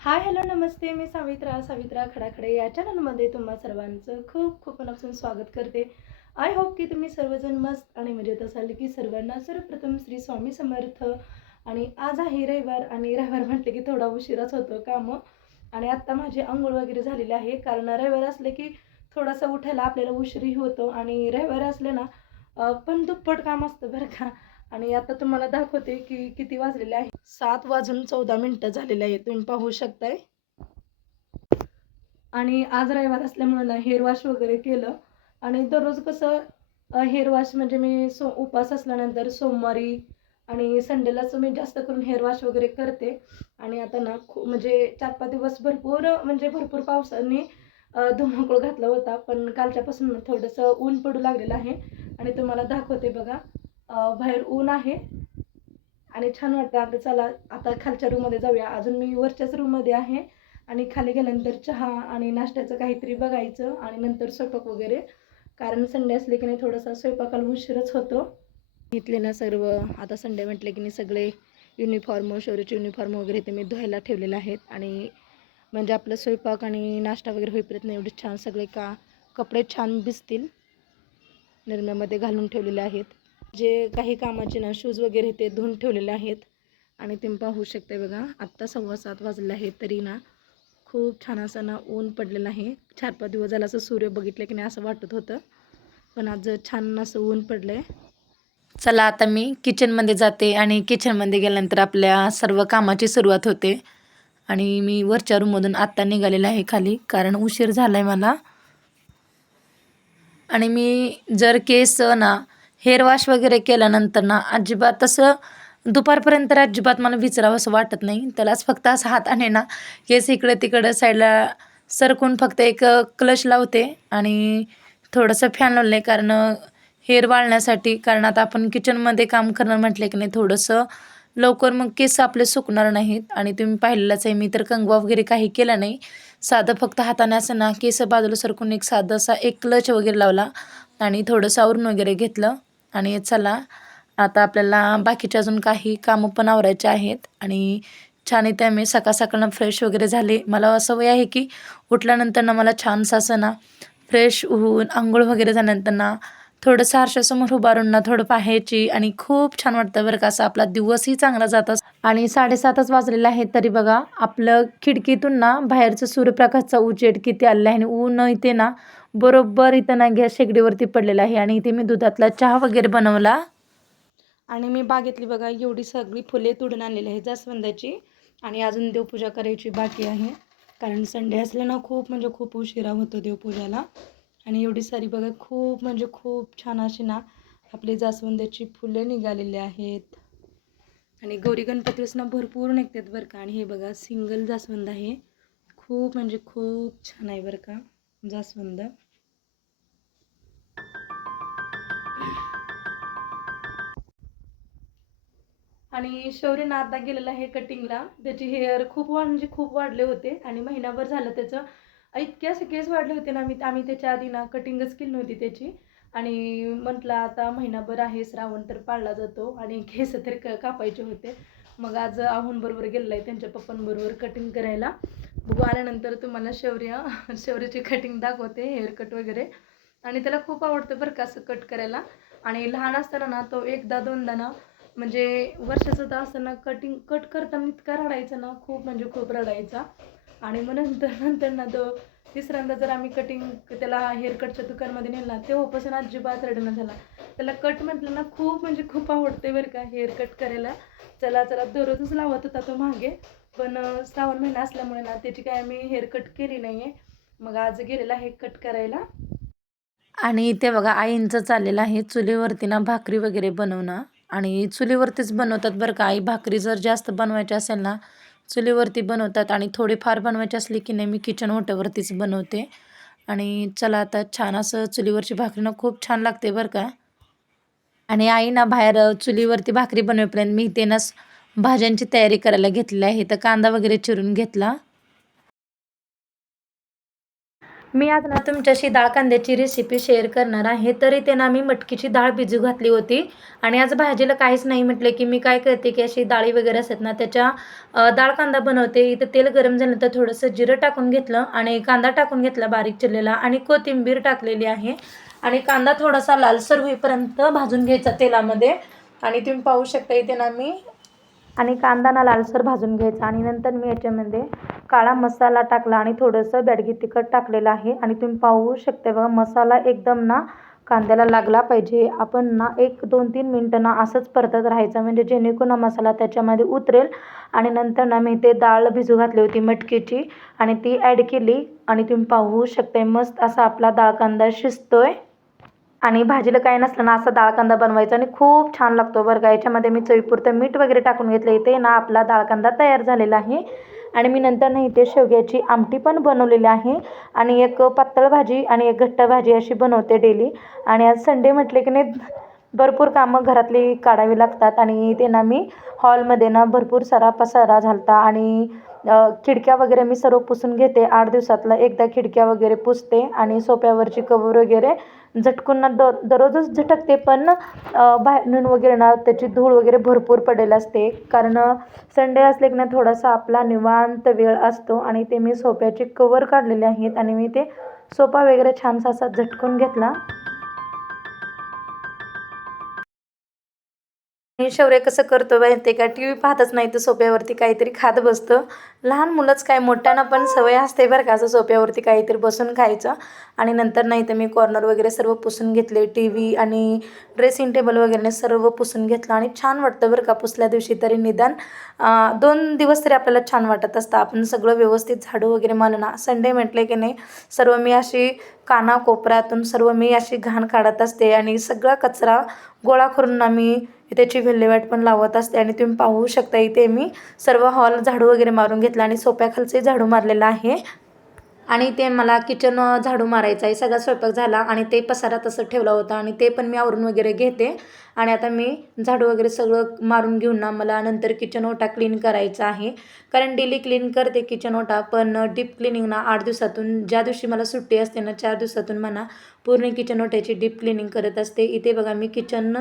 Hi hello नमस्ते. मी सावित्रा सावित्रा खडाखडे. या चॅनलमध्ये तुम्हा सर्वांचं खूप खूप मनापासून स्वागत करते. आय होप की तुम्ही सर्वजण मस्त आणि मजेत असाल की सर्वांना सर्वप्रथम श्री स्वामी समर्थ. आणि आज आहे रविवार आणि रविवार म्हटले की थोडा उशिराच होतो कामं. आणि आत्ता माझी आंघोळ वगैरे झालेली आहे. कारण रविवार असले की थोडासा उठायला आपल्याला उशीरही होतो. आणि रविवार असले ना पण दुप्पट काम असतं बरं का. आणि आता तुम्हाला दाखवते की किती वाजलेले आहे. सात वाजून चौदा मिनटं झालेले आहे तुम्ही पाहू शकताय. आणि आज रविवार असल्यामुळे ना हेअर वॉश वगैरे केलं. आणि दररोज कसं हेअर वॉश म्हणजे मी सो उपास असल्यानंतर सोमवारी आणि संडेलाच मी जास्त करून हेअर वॉश वगैरे करते. आणि आता ना खूप म्हणजे चार पाच दिवस भरपूर म्हणजे भरपूर पावसाने धुमाकूळ घातला होता. पण कालच्यापासून थोडंसं ऊन पडू लागलेलं आहे. आणि तुम्हाला दाखवते बघा. बाहेर ऊन आहे. आणि छान वाटतं आता चला आता खालच्या रूममध्ये जाऊया. अजून मी वरच्याच रूममध्ये आहे. आणि खाली गेल्यानंतर चहा आणि नाश्त्याचं काहीतरी बघायचं आणि नंतर स्वयंपाक वगैरे. कारण संडे असले की नाही थोडासा स्वयंपाकाला उशीरच होतो. घेतले ना सर्व आता संडे म्हटले की नाही सगळे युनिफॉर्म शौर्याचे युनिफॉर्म वगैरे ते मी धुवायला ठेवलेले आहेत. आणि म्हणजे आपलं स्वयंपाक आणि नाश्ता वगैरे होईपर्यंत एवढे छान सगळे का कपडे छान भिजतील निर्म्यामध्ये घालून ठेवलेले आहेत. जे काही कामाचे ना शूज वगैरे ते धुवून ठेवलेले आहेत. आणि ते पाहू शकते बघा आत्ता सव्वा सात वाजले आहे तरी ना खूप छान असं ना ऊन पडलेलं आहे. चार पाच दिवस झाला असं सूर्य बघितलं की नाही असं वाटत होतं. पण आज छान असं ऊन पडलं आहे चला आता मी किचनमध्ये जाते आणि किचनमध्ये गेल्यानंतर आपल्या सर्व कामाची सुरुवात होते. आणि मी वरच्या रूममधून आत्ता निघालेलं आहे खाली कारण उशीर झाला आहे मला. आणि मी जर केस ना हेअर वॉश वगैरे केल्यानंतर ना अजिबात तसं दुपारपर्यंत तर अजिबात मला विचारावं असं वाटत नाही. त्यालाच फक्त असं हाताने ना केस इकडं तिकडं साईडला सरकून फक्त एक क्लच लावते आणि थोडंसं फॅन लावलं आहे कारण हेअर वाळण्यासाठी कारण आता आपण किचनमध्ये काम करणार म्हटलं की नाही थोडंसं लवकर मग केस आपले सुकणार नाहीत आणि तुम्ही पाहिलेलंच आहे. मी तर कंगवा वगैरे काही केला नाही. साधं फक्त हाताने असं ना केस बाजूला सरकून एक साधं असा एक क्लच वगैरे लावला आणि थोडंसं आवरून वगैरे घेतलं. आणि चला आता आपल्याला बाकीचे अजून काही कामं पण आवरायचे आहेत आणि छान इथे आम्ही सकाळ सकाळनं फ्रेश वगैरे झाले. मला असं वय आहे की उठल्यानंतर ना मला छानसं असं ना फ्रेश होऊन आंघोळ वगैरे झाल्यानंतर ना थोडंसं आरशासमोर उभारून ना थोडं पाहायची आणि खूप छान वाटतं बरं का. असं आपला दिवसही चांगला जात असतो आणि साडेसातच वाजलेलं आहे तरी बघा आपलं खिडकीतून ना बाहेरचं सूर्यप्रकाशचा उजेड किती आलेला आहे आणि ऊन इथे ना बरोबर इथं ना गॅस शेगडीवरती पडलेला आहे. आणि इथे मी दुधातला चहा वगैरे बनवला. आणि मी बागेतली बघा एवढी सगळी फुले तोडून आणलेली आहे जास्वंदाची. आणि अजून देवपूजा करायची बाकी आहे. कारण संडे असले ना खूप म्हणजे खूप उशिरा होतो देवपूजाला. आणि एवढी सारी बघा खूप म्हणजे खूप छान अशी ना आपली जास्वंदाची फुले निघालेली आहेत. आणि गौरी गणपती ना भरपूर निघतात बरं का. आणि हे बघा सिंगल जास्वंद आहे. खूप म्हणजे खूप छान आहे बरं का जास्वंद. आणि शौर्य आता गेलेला आहे कटिंगला त्याची हेअर खूप वाढ म्हणजे खूप वाढले होते. आणि महिनाभर झालं त्याचं. इतके असे केस वाढले होते ना मी आम्ही त्याच्या आधी ना कटिंगच केली नव्हती त्याची. आणि म्हटलं आता महिनाभर आहे श्रावण तर पाळला जातो आणि केस तर क कापायचे होते. मग आज बरोबर गेलेलं आहे त्यांच्या पप्पांबरोबर कटिंग करायला. बघू आल्यानंतर तुम्हाला शौर्य शौर्याची कटिंग दाखवते हेअर कट वगैरे. आणि त्याला खूप आवडतं बरं का असं कट करायला. आणि लहान असताना ना तो एकदा दोनदा ना म्हणजे वर्षाचं तर असताना कटिंग कट करताना इतका रडायचा ना खूप म्हणजे खूप रडायचा. आणि मग नंतर नंतर ना तो तिसऱ्यांदा जर आम्ही कटिंग त्याला हेअर कटच्या दुकानमध्ये नेला तेव्हापासून अजिबात रडणं झाला. त्याला कट म्हटलं ना खूप म्हणजे खूप आवडते बरं का हेअर कट करायला. चला चला दररोजच लावत होता तो मागे. पण श्रावण महिना असल्यामुळे ना त्याची काय आम्ही हेअर कट केली नाही आहे मग आज गेलेला आहे कट करायला. आणि इथे बघा आईंचं चाललेलं आहे चुलीवरती ना भाकरी वगैरे बनवणं. आणि चुलीवरतीच बनवतात बरं का. आई भाकरी जर जास्त बनवायची असेल ना चुलीवरती बनवतात आणि थोडीफार बनवायची म्हणजे असली की नाही मी किचन ओट्यावरतीच बनवते. आणि चला आता छान असं चुलीवरची भाकरी ना खूप छान लागते बरं का. आणि आई ना बाहेर चुलीवरती भाकरी बनवेपर्यंत मी इथे ना भाज्यांची तयारी करायला घेतलेली आहे. तर कांदा वगैरे चिरून घेतला. मी आज ना तुमच्याशी डाळ कांद्याची रेसिपी शेअर करणार आहे. तरी ते ना मी मटकीची डाळ भिजू घातली होती. आणि आज भाजीला काहीच नाही म्हटले की मी काय करते की अशी डाळी वगैरे असतात ना त्याच्या डाळ कांदा बनवते. इथं तेल गरम झालं तर थोडंसं जिरं टाकून घेतलं आणि कांदा टाकून घेतला बारीक चिरलेला आणि कोथिंबीर टाकलेली आहे. आणि कांदा थोडासा लालसर होईपर्यंत भाजून घ्यायचा तेलामध्ये. आणि तुम्ही पाहू शकता इथे ना मी आणि कांदा ना लालसर भाजून घ्यायचा आणि नंतर मी याच्यामध्ये काळा मसाला टाकला आणि थोडंसं बॅडगी तिखट टाकलेलं आहे. आणि तुम्ही पाहू शकता बघा मसाला एकदम ना कांद्याला लागला पाहिजे. आपण ना एक दोन तीन मिनटं ना असंच परतत राहायचं. म्हणजे जेणेकरून हा मसाला त्याच्यामध्ये उतरेल. आणि नंतर ना मी ते डाळ भिजू घातली होती मटकीची. आणि ती ॲड केली. आणि तुम्ही पाहू शकते मस्त असा आपला डाळ कांदा शिजतोय. आणि भाजीला काय नसलं ना असा डाळ कांदा बनवायचा. आणि खूप छान लागतो बरं का. याच्यामध्ये मी चवीपुरतं मीठ वगैरे टाकून घेतलं इथे ना आपला डाळ कांदा तयार झालेला आहे. आणि मी नंतर ना इथे शेवग्याची आमटी पण बनवलेली आहे. आणि एक पातळ भाजी आणि एक घट्ट भाजी अशी बनवते डेली आणि आज संडे म्हटले की नाही भरपूर कामं घरातली काढावी लागतात. आणि ते ना मी हॉलमध्ये ना भरपूर सारा पसारा झालता. आणि खिडक्या वगैरे मी सर्व पुसून घेते. आठ दिवसातला एकदा खिडक्या वगैरे पुसते आणि सोप्यावरची कवर वगैरे झटकून ना द दररोजच झटकते पण बाहेरून वगैरे ना त्याची धूळ वगैरे भरपूर पडेल असते. कारण संडे असले की ना थोडासा आपला निवांत वेळ असतो आणि ते मी सोप्याचे कवर काढलेले आहेत आणि मी ते सोफा वगैरे छानसा असा झटकून घेतला. शौर्य कसं करतो माहिती का? टी व्ही पाहतच नाही तर सोप्यावरती काहीतरी खात बसतं. लहान मुलंच काय मोठ्यांना पण सवय असते बरं का असं सोप्यावरती काहीतरी बसून खायचं. आणि नंतर नाही तर मी कॉर्नर वगैरे सर्व पुसून घेतले टी व्ही आणि ड्रेसिंग टेबल वगैरे सर्व पुसून घेतलं आणि छान वाटतं बरं का पुसल्या दिवशी तरी निदान दोन दिवस तरी आपल्याला छान वाटत असतं. आपण सगळं व्यवस्थित झाडू वगैरे मारलं ना संडे म्हटले की नाही सर्व मी अशी काना कोपऱ्यातून सर्व मी अशी घाण काढत असते आणि सगळा कचरा गोळा करून आम्ही मी त्याची विल्हेवाट पण लावत असते आणि तुम्ही पाहू शकता इथे मी सर्व हॉल झाडू वगैरे मारून घेतला आणि सोप्याखालचे झाडू मारलेला आहे. आणि ते मला किचन झाडू मारायचं आहे. सगळा स्वयंपाक झाला आणि ते पसारा तसं ठेवला होता आणि ते पण मी आवरून वगैरे घेते. आणि आता मी झाडू वगैरे सगळं मारून घेऊन ना मला नंतर किचन ओटा क्लीन करायचा आहे. कारण डेली क्लीन करते किचन ओटा पण डीप क्लिनिंग ना आठ दिवसातून ज्या दिवशी मला सुट्टी असते ना चार दिवसातून म्हणा पूर्ण किचन ओट्याची डीप क्लिनिंग करत असते. इथे बघा मी किचन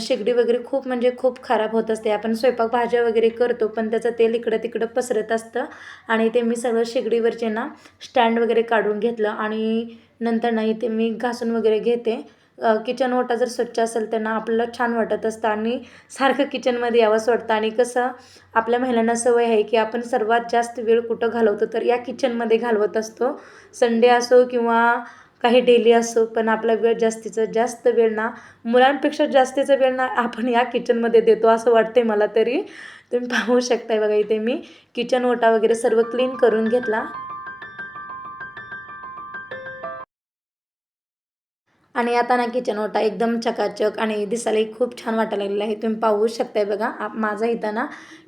शेगडी वगैरे खूप म्हणजे खूप खराब होत असते. आपण स्वयंपाक भाज्या वगैरे करतो पण त्याचं तेल इकडं तिकडं पसरत असतं. आणि ते मी सगळं शेगडीवरचे ना स्टँड वगैरे काढून घेतलं. आणि नंतर ना इथे मी घासून वगैरे घेते. किचन ओटा जर स्वच्छ असेल त्यांना आपलं आपल्याला छान वाटत असतं आणि सारखं किचनमध्ये यावंसं वाटतं आणि कसं आपल्या महिलांना सवय आहे की आपण सर्वात जास्त वेळ कुठं घालवतो तर या किचनमध्ये घालवत असतो. संडे असो किंवा काही डेली असो पण आपला वेळ जास्तीचा जास्त वेळ ना मुलांपेक्षा जास्तीचा वेळ ना आपण या किचनमध्ये देतो असं वाटते मला तरी. तुम्ही पाहू शकताय बघा इथे मी किचन ओटा वगैरे सर्व क्लीन करून घेतला. आणि आता ना किचन ओटा एकदम चकाचक आणि दिसायलाही खूप छान वाटायला लागलेला आहे. तुम्ही पाहू शकताय बघा माझा इथं ना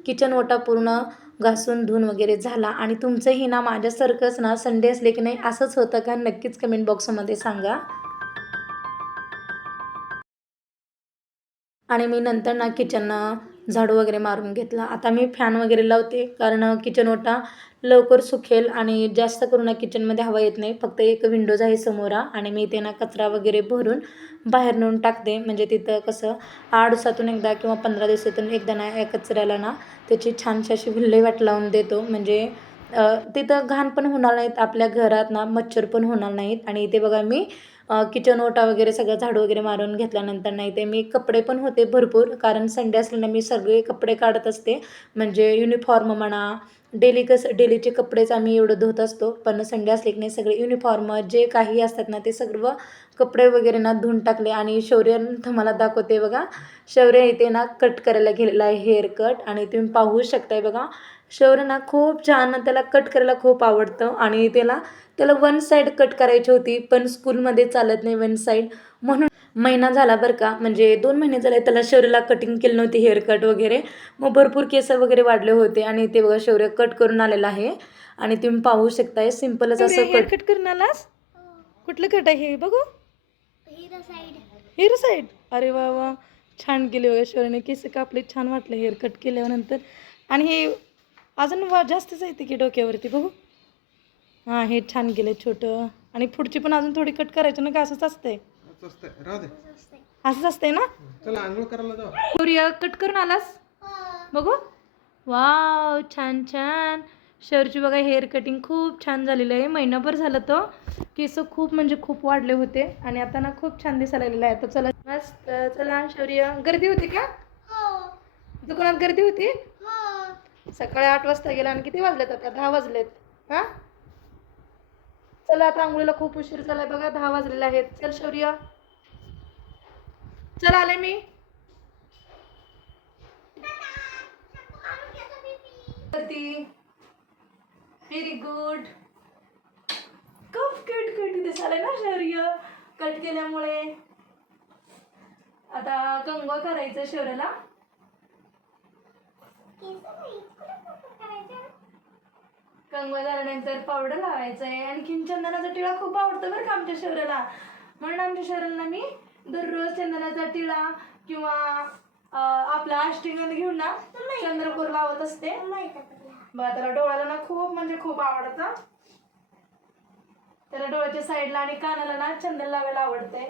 किचन ओटा पूर्ण घासून धुवून वगैरे झाला आणि तुमचंही ना माझ्यासारखंच ना संडे असले की नाही असंच होतं का? नक्कीच कमेंट बॉक्समध्ये सांगा. आणि मी नंतर ना किचन झाडू वगैरे मारून घेतला. आता मी फॅन वगैरे लावते कारण किचन ओटा लवकर सुकेल आणि जास्त करून किचनमध्ये हवा येत नाही. फक्त एक विंडोज आहे समोरा आणि मी ते ना कचरा वगैरे भरून बाहेर नेऊन टाकते. म्हणजे तिथं कसं आठ दिवसातून एकदा किंवा पंधरा दिवसातून एकदा ना या कचऱ्याला ना त्याची छानशी अशी विल्हेवाट लावून देतो. म्हणजे तिथं घाण पण होणार नाहीत. आपल्या घरात ना मच्छर पण होणार नाहीत. आणि इथे बघा मी किचन ओटा वगैरे सगळं झाडू वगैरे मारून घेतल्यानंतर नाही ते मी कपडे पण होते भरपूर. कारण संडे असल्यानं मी सगळे कपडे काढत असते. म्हणजे युनिफॉर्म म्हणा डेली कसं डेलीचे कपडेच आम्ही एवढं धुत असतो. पण संडे असले की नाही सगळे युनिफॉर्म जे काही असतात ना ते सर्व कपडे वगैरे ना धुवून टाकले. आणि शौर्य तुम्हाला दाखवते बघा. शौर्य इथे ना कट करायला गेलेला आहे हेअर कट आणि तुम्ही पाहू शकताय बघा. शौर्य ना खूप छान त्याला कट करायला खूप आवडतं. आणि त्याला त्याला वन साईड कट करायची होती पण स्कूलमध्ये चालत नाही वन साईड म्हणून महिना झाला बरं का म्हणजे दोन महिने झाले त्याला शौर्यला कटिंग केली नव्हती हेअर कट वगैरे. मग भरपूर केस वगैरे वाढले होते आणि ते बघा शौर्य कट करून आलेलं आहे. आणि तुम्ही पाहू शकताय सिम्पलच असं हेअर कट कट करून आलास? कुठलं कट आहे हे बघू? हिरो साईड हेअर साईड अरे वा वा. छान केले बघा शरीने केस कापले छान वाटलं हेअर कट केल्यानंतर. आणि हे अजून वा जास्तच येते की डोक्यावरती बघू. हां हे छान केलं छोटं. आणि पुढची पण अजून थोडी कट करायची ना का? असंच असतंय. असंच असतंय. ना? सूर्य कट करून आलास? बघू. वाव छान छान. शरची बघा हेअर कटिंग खूप छान झालेलं आहे. महिनाभर झालं तो. केस खूप म्हणजे खूप वाढले होते. आणि आता ना खूप छान दिसायला लागलेलं आहे. तर चला मस्त. चला शौर्य. गर्दी होती का? हो. दुकानात गर्दी होती? सकाळी आठ वाजता गेला आणि किती वाजलेत आता? दहा वाजलेत. हा? चला आता आंघोळीला खूप उशीर झालाय बघा दहा वाजलेले आहेत. चल शौर्य. चल आले मी. व्हेरी गुड कफ कट कट दिसाले ना शौर्य. कट केल्यामुळे. आता कंगवा करायचं शौर्याला. कंगवा झाल्यानंतर पावडर लावायचं आहे आणखीन चंदनाचा टिळा खूप आवडतो बरं का आमच्या शरीराला म्हणून आमच्या शरीराला मी दररोज चंदनाचा टिळा किंवा आपला अष्टिंगण घेऊन ना चंद्रपूर लावत असते. बघा त्याला डोळ्याला ना खूप म्हणजे खूप आवडतं. त्याला डोळ्याच्या साईडला आणि कानाला ना चंदन लावायला आवडते.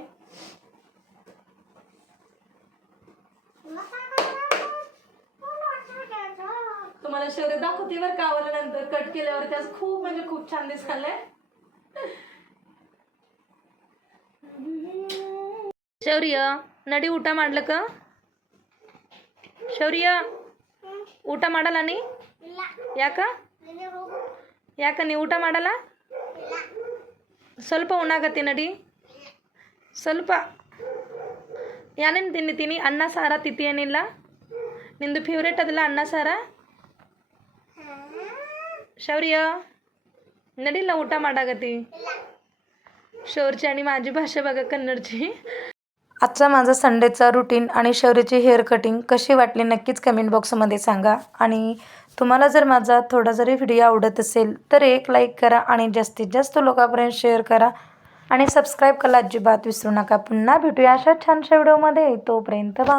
तुम्हाला शरीर दाखवते बरं का आवरल्यानंतर कट केल्यावर त्याच खूप म्हणजे खूप छान दिसायलंय शौर्य नडी उठा मांडलं का शौर्य ಊಟ ಮಾಡಲ್ಲ ನೀ ಯಾಕ ಯಾಕ ನೀ ಊಟ ಮಾಡಲ್ಲ ಸ್ವಲ್ಪ ಉಣ್ಣಾಗತ್ತಿ ನಡಿ ಸ್ವಲ್ಪ ಏನೇನು ತಿನ್ನಿತೀನಿ ಅನ್ನ ಸಾರ ತಿತ್ತಿ ನಿಂದು ಫೇವ್ರೇಟ್ ಅದಲ್ಲ ಅನ್ನ ಸಾರ ಶೌರ್ಯ ನಡಿಲ್ಲ ಊಟ ಮಾಡಾಗತ್ತಿ शौरची आणि माझी भाषा बघा कन्नडची आजचा माझा संडेचा रुटीन आणि शौर्याची हेअर कटिंग कशी वाटली नक्कीच कमेंट बॉक्समध्ये सांगा आणि तुम्हाला जर माझा थोडा जरी व्हिडिओ आवडत असेल तर एक लाईक करा आणि जास्तीत जास्त लोकांपर्यंत शेअर करा आणि सबस्क्राईब करायला अजिबात विसरू नका पुन्हा भेटूया अशा छानशा व्हिडिओमध्ये तोपर्यंत बा